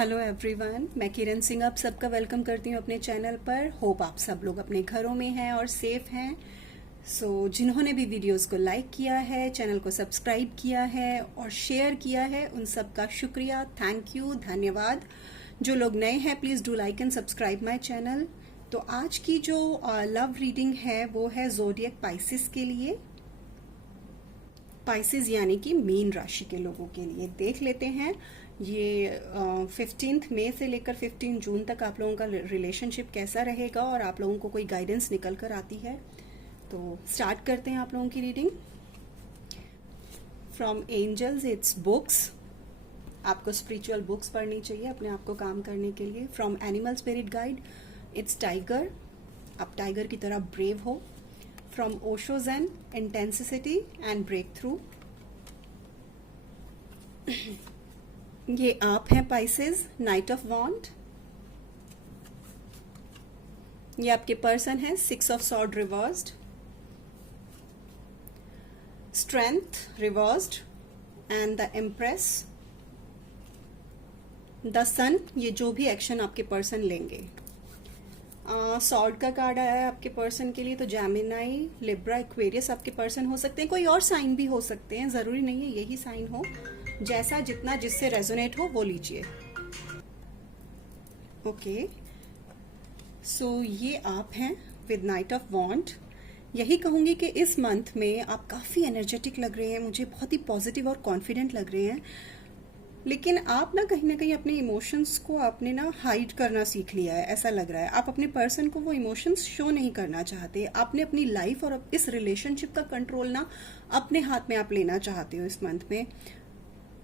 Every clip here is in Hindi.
हेलो एवरीवन, मैं किरण सिंह आप सबका वेलकम करती हूँ अपने चैनल पर। होप आप सब लोग अपने घरों में हैं और सेफ हैं। जिन्होंने भी वीडियोस को लाइक किया है, चैनल को सब्सक्राइब किया है और शेयर किया है, उन सब का शुक्रिया, थैंक यू, धन्यवाद। जो लोग नए हैं please do like and subscribe my channel. तो आज की जो लव रीडिंग है वो है ज़ोडिएक पाइसिस के लिए। पाइसिस यानी कि मीन राशि के लोगों के लिए देख लेते हैं। ये 15 मई से लेकर 15 जून तक आप लोगों का रिलेशनशिप कैसा रहेगा और आप लोगों को कोई गाइडेंस निकल कर आती है। तो स्टार्ट करते हैं आप लोगों की reading. From angels it's books, आपको स्पिरिचुअल बुक्स पढ़नी चाहिए अपने आप को काम करने के लिए। From animal spirit guide it's tiger, आप टाइगर की तरह ब्रेव हो। From Osho Zen intensity and breakthrough, ये आप हैं पाइसेस, नाइट ऑफ वॉन्ड। ये आपके पर्सन है, 6 of sword reversed, strength reversed and the empress, the sun. ये जो भी एक्शन आपके पर्सन लेंगे। सॉर्ड का कार्ड आया है आपके पर्सन के लिए, तो जेमिनाई, लिब्रा, एक्वेरियस आपके पर्सन हो सकते हैं। कोई और साइन भी हो सकते हैं, जरूरी नहीं है यही साइन हो। जैसा जितना जिससे रेजोनेट हो वो लीजिए। ओके, सो ये आप हैं विद नाइट ऑफ वॉन्ड। यही कहूंगी कि इस मंथ में आप काफी एनर्जेटिक लग रहे हैं, मुझे बहुत ही पॉजिटिव और कॉन्फिडेंट लग रहे हैं। लेकिन आप ना कहीं अपने इमोशंस को आपने ना हाइड करना सीख लिया है, ऐसा लग रहा है। आप अपने पर्सन को वो इमोशंस शो नहीं करना चाहते। आपने अपनी लाइफ और इस रिलेशनशिप का कंट्रोल ना अपने हाथ में आप लेना चाहते हो इस मंथ में।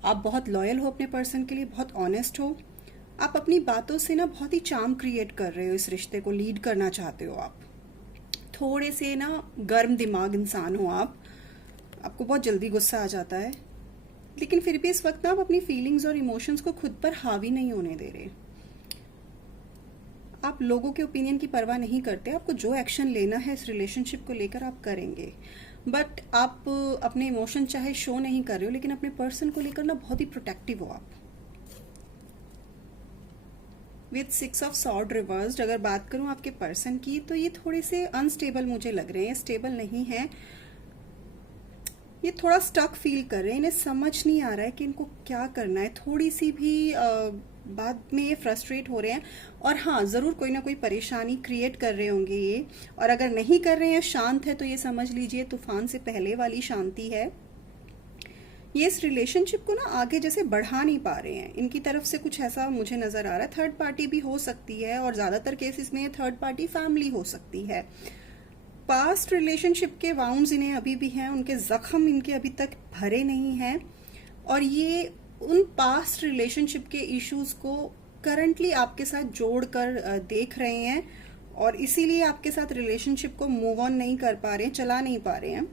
आप बहुत लॉयल हो अपने पर्सन के लिए, बहुत ऑनेस्ट हो। आप अपनी बातों से ना बहुत ही चार्म क्रिएट कर रहे हो, इस रिश्ते को लीड करना चाहते हो आप। थोड़े से ना गर्म दिमाग इंसान हो आप, आपको बहुत जल्दी गुस्सा आ जाता है। लेकिन फिर भी इस वक्त ना आप अपनी फीलिंग्स और इमोशंस को खुद पर हावी नहीं होने दे रहे। आप लोगों के ओपिनियन की परवाह नहीं करते। आपको जो एक्शन लेना है इस रिलेशनशिप को लेकर आप करेंगे। बट आप अपने इमोशन चाहे शो नहीं कर रहे हो, लेकिन अपने पर्सन को लेकर ना बहुत ही प्रोटेक्टिव हो आप। विद 6 ऑफ सॉर्ड रिवर्स्ड अगर बात करूं आपके पर्सन की, तो ये थोड़े से अनस्टेबल मुझे लग रहे हैं, स्टेबल नहीं है। ये थोड़ा स्टक फील कर रहे हैं, इन्हें समझ नहीं आ रहा है कि इनको क्या करना है। थोड़ी सी भी बाद में ये फ्रस्ट्रेट हो रहे हैं। और हाँ, जरूर कोई ना कोई परेशानी क्रिएट कर रहे होंगे ये। और अगर नहीं कर रहे हैं, शांत है, तो ये समझ लीजिए तूफान से पहले वाली शांति है। ये इस रिलेशनशिप को ना आगे जैसे बढ़ा नहीं पा रहे हैं। इनकी तरफ से कुछ ऐसा मुझे नजर आ रहा है। थर्ड पार्टी भी हो सकती है और ज्यादातर केसेस में थर्ड पार्टी फैमिली हो सकती है। पास्ट रिलेशनशिप के वाउंड्स इन्हें अभी भी हैं, उनके जख्म इनके अभी तक भरे नहीं हैं। और ये उन पास्ट रिलेशनशिप के इश्यूज को करंटली आपके साथ जोड़कर देख रहे हैं और इसीलिए आपके साथ रिलेशनशिप को मूव ऑन नहीं कर पा रहे हैं, चला नहीं पा रहे हैं।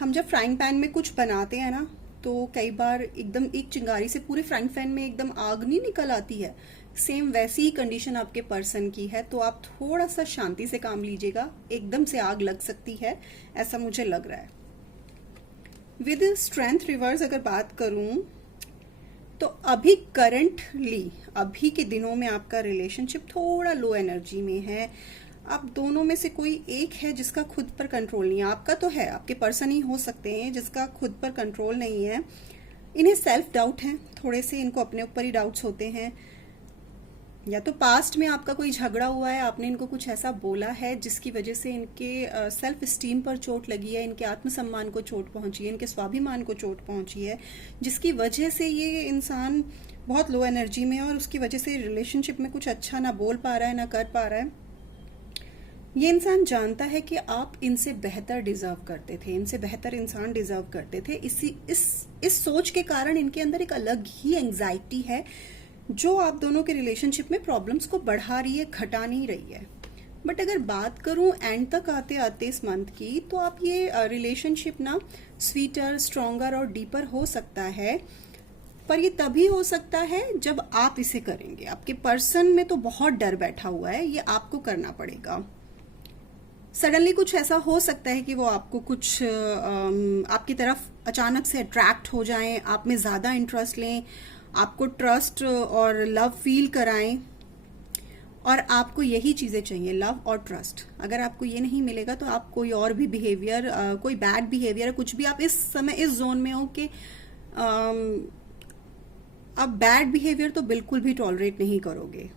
हम जब फ्राइंग पैन में कुछ बनाते हैं ना, तो कई बार एकदम एक चिंगारी से पूरे फ्राइंग पैन में एकदम आग नहीं निकल आती है। सेम वैसी ही कंडीशन आपके पर्सन की है। तो आप थोड़ा सा शांति से काम लीजिएगा, एकदम से आग लग सकती है, ऐसा मुझे लग रहा है। विद स्ट्रेंथ रिवर्स अगर बात करूं, तो अभी करंटली अभी के दिनों में आपका रिलेशनशिप थोड़ा लो एनर्जी में है। आप दोनों में से कोई एक है जिसका खुद पर कंट्रोल नहीं है। आपका तो है, आपके पर्सन ही हो सकते हैं जिसका खुद पर कंट्रोल नहीं है। इन्हें सेल्फ डाउट है, थोड़े से इनको अपने ऊपर ही डाउट्स होते हैं। या तो पास्ट में आपका कोई झगड़ा हुआ है, आपने इनको कुछ ऐसा बोला है जिसकी वजह से इनके सेल्फ स्टीम पर चोट लगी है, इनके आत्मसम्मान को चोट पहुंची है, इनके स्वाभिमान को चोट पहुंची है, जिसकी वजह से ये इंसान बहुत लो एनर्जी में है और उसकी वजह से रिलेशनशिप में कुछ अच्छा ना बोल पा रहा है, ना कर पा रहा है। ये इंसान जानता है कि आप इनसे बेहतर डिजर्व करते थे, इनसे बेहतर इंसान डिजर्व करते थे। इस सोच के कारण इनके अंदर एक अलग ही एंग्जाइटी है जो आप दोनों के रिलेशनशिप में प्रॉब्लम्स को बढ़ा रही है, घटा नहीं रही है। बट अगर बात करूं एंड तक आते आते इस मंथ की, तो आप ये रिलेशनशिप ना स्वीटर, स्ट्रॉन्गर और डीपर हो सकता है। पर ये तभी हो सकता है जब आप इसे करेंगे। आपके पर्सन में तो बहुत डर बैठा हुआ है, ये आपको करना पड़ेगा। सडनली कुछ ऐसा हो सकता है कि वो आपको कुछ आपकी तरफ अचानक से अट्रैक्ट हो जाएं, आप में ज्यादा इंटरेस्ट लें, आपको ट्रस्ट और लव फील कराएं, और आपको यही चीज़ें चाहिए, लव और ट्रस्ट। अगर आपको ये नहीं मिलेगा तो आप कोई और भी बिहेवियर, कोई बैड बिहेवियर, कुछ भी आप इस समय इस जोन में हो कि आप बैड बिहेवियर तो बिल्कुल भी टॉलरेट नहीं करोगे।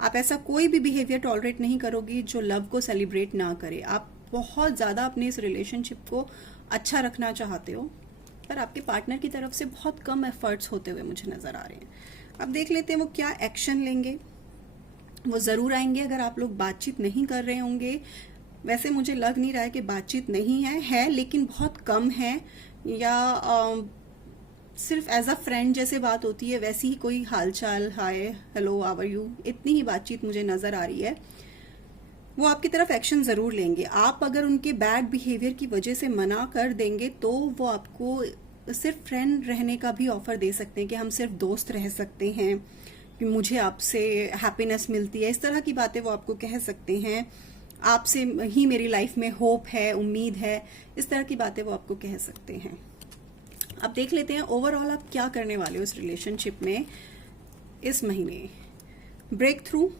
आप ऐसा कोई भी बिहेवियर टॉलरेट नहीं करोगे जो लव को सेलिब्रेट ना करे। आप बहुत ज़्यादा अपने इस रिलेशनशिप को अच्छा रखना चाहते हो, पर आपके पार्टनर की तरफ से बहुत कम एफर्ट्स होते हुए मुझे नज़र आ रहे हैं। अब देख लेते हैं वो क्या एक्शन लेंगे। वो ज़रूर आएंगे अगर आप लोग बातचीत नहीं कर रहे होंगे। वैसे मुझे लग नहीं रहा है कि बातचीत नहीं है लेकिन बहुत कम है, या सिर्फ एज अ फ्रेंड जैसे बात होती है वैसी ही कोई हालचाल, hi hello how are you, इतनी ही बातचीत मुझे नज़र आ रही है। वो आपकी तरफ एक्शन ज़रूर लेंगे। आप अगर उनके बैड बिहेवियर की वजह से मना कर देंगे तो वो आपको सिर्फ फ्रेंड रहने का भी ऑफर दे सकते हैं कि हम सिर्फ दोस्त रह सकते हैं, कि मुझे आपसे हैप्पीनेस मिलती है, इस तरह की बातें वो आपको कह सकते हैं। आपसे ही मेरी लाइफ में होप है, उम्मीद है, इस तरह की बातें वो आपको कह सकते हैं। अब देख लेते हैं ओवरऑल आप क्या करने वाले हो इस रिलेशनशिप में इस महीने। Breakthrough.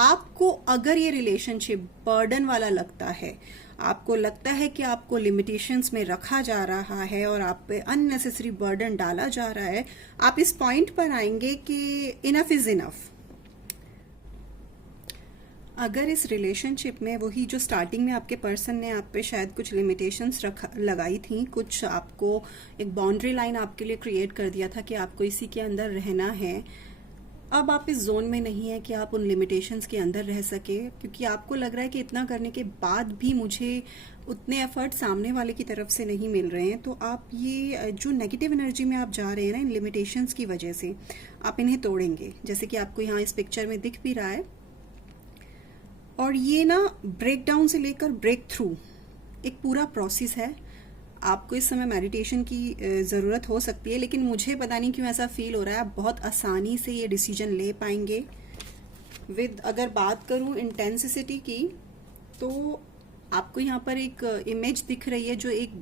आपको अगर ये रिलेशनशिप बर्डन वाला लगता है, आपको लगता है कि आपको लिमिटेशंस में रखा जा रहा है और आप पे अननेसेसरी बर्डन डाला जा रहा है, आप इस पॉइंट पर आएंगे कि इनफ इज इनफ। अगर इस रिलेशनशिप में वही जो स्टार्टिंग में आपके पर्सन ने आप पे शायद कुछ लिमिटेशंस लगाई थी, कुछ आपको एक बाउंड्री लाइन आपके लिए क्रिएट कर दिया था कि आपको इसी के अंदर रहना है, अब आप इस जोन में नहीं है कि आप उन लिमिटेशंस के अंदर रह सके, क्योंकि आपको लग रहा है कि इतना करने के बाद भी मुझे उतने एफर्ट सामने वाले की तरफ से नहीं मिल रहे हैं। तो आप ये जो नेगेटिव एनर्जी में आप जा रहे हैं ना इन लिमिटेशंस की वजह से, आप इन्हें तोड़ेंगे, जैसे कि आपको यहाँ इस पिक्चर में दिख भी रहा है। और ये ना ब्रेक डाउन से लेकर ब्रेक थ्रू एक पूरा प्रोसेस है। आपको इस समय मेडिटेशन की ज़रूरत हो सकती है, लेकिन मुझे पता नहीं क्यों ऐसा फील हो रहा है आप बहुत आसानी से ये डिसीजन ले पाएंगे। अगर बात करूं इंटेंसिटी की, तो आपको यहाँ पर एक इमेज दिख रही है जो एक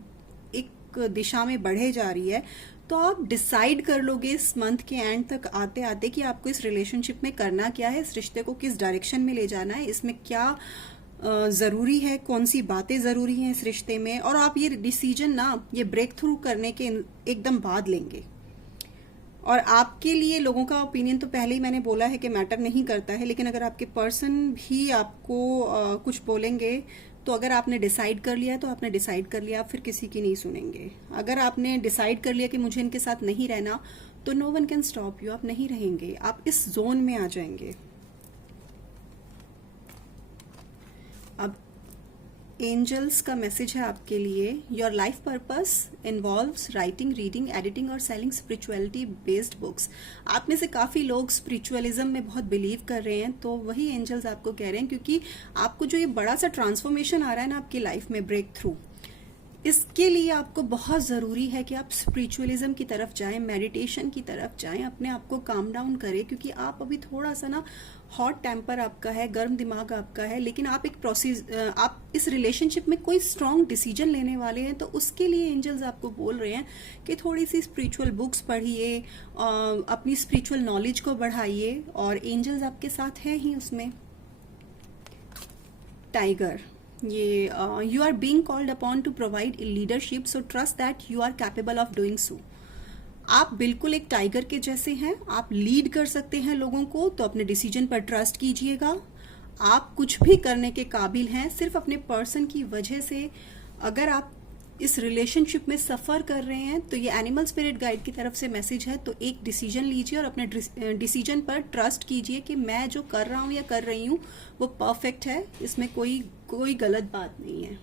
दिशा में बढ़े जा रही है। तो आप डिसाइड कर लोगे इस मंथ के एंड तक आते आते कि आपको इस रिलेशनशिप में करना क्या है, इस रिश्ते को किस डायरेक्शन में ले जाना है, इसमें क्या ज़रूरी है, कौन सी बातें ज़रूरी हैं इस रिश्ते में। और आप ये डिसीजन ना ये ब्रेक थ्रू करने के एकदम बाद लेंगे। और आपके लिए लोगों का ओपिनियन तो पहले ही मैंने बोला है कि मैटर नहीं करता है, लेकिन अगर आपके पर्सन भी आपको कुछ बोलेंगे तो अगर आपने डिसाइड कर लिया तो आपने डिसाइड कर लिया, आप फिर किसी की नहीं सुनेंगे। अगर आपने डिसाइड कर लिया कि मुझे इनके साथ नहीं रहना, तो no one can stop you, आप नहीं रहेंगे, आप इस जोन में आ जाएंगे। अब एंजल्स का मैसेज है आपके लिए, your life purpose involves writing, reading, editing और सेलिंग स्पिरिचुअलिटी बेस्ड बुक्स। आप में से काफ़ी लोग स्पिरिचुअलिज्म में बहुत बिलीव कर रहे हैं, तो वही एंजल्स आपको कह रहे हैं, क्योंकि आपको जो ये बड़ा सा ट्रांसफॉर्मेशन आ रहा है ना आपकी लाइफ में, ब्रेक थ्रू, इसके लिए आपको बहुत ज़रूरी है कि आप स्पिरिचुअलिज्म की तरफ जाएं, मेडिटेशन की तरफ जाएं, अपने आप को काम डाउन करें, क्योंकि आप अभी थोड़ा सा ना हॉट टेम्पर आपका है, गर्म दिमाग आपका है, लेकिन आप एक प्रोसेस, आप इस रिलेशनशिप में कोई स्ट्रॉन्ग डिसीजन लेने वाले हैं। तो उसके लिए एंजल्स आपको बोल रहे हैं कि थोड़ी सी स्पिरिचुअल बुक्स पढ़िए, अपनी स्पिरिचुअल नॉलेज को बढ़ाइए, और एंजल्स आपके साथ हैं ही उसमें। टाइगर, ये you are being called upon to provide leadership, so trust that you are capable of doing so. आप बिल्कुल एक टाइगर के जैसे हैं, आप लीड कर सकते हैं लोगों को, तो अपने डिसीजन पर ट्रस्ट कीजिएगा। आप कुछ भी करने के काबिल हैं, सिर्फ अपने पर्सन की वजह से अगर आप इस रिलेशनशिप में सफ़र कर रहे हैं, तो ये एनिमल स्पिरिट गाइड की तरफ से मैसेज है। तो एक डिसीजन लीजिए और अपने डिसीजन पर ट्रस्ट कीजिए कि मैं जो कर रहा हूँ या कर रही हूँ वो परफेक्ट है, इसमें कोई गलत बात नहीं है।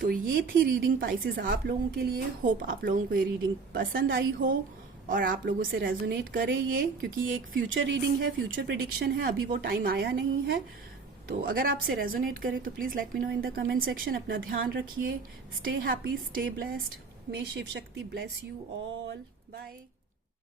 तो ये थी रीडिंग पाइसेस आप लोगों के लिए। होप आप लोगों को ये रीडिंग पसंद आई हो और आप लोगों से रेजोनेट करे ये, क्योंकि ये एक फ्यूचर रीडिंग है, फ्यूचर प्रेडिक्शन है, अभी वो टाइम आया नहीं है। तो अगर आपसे रेजोनेट करे तो please let me know in the comment section. अपना ध्यान रखिए, stay happy, stay blessed, may Shiv Shakti bless you all, bye.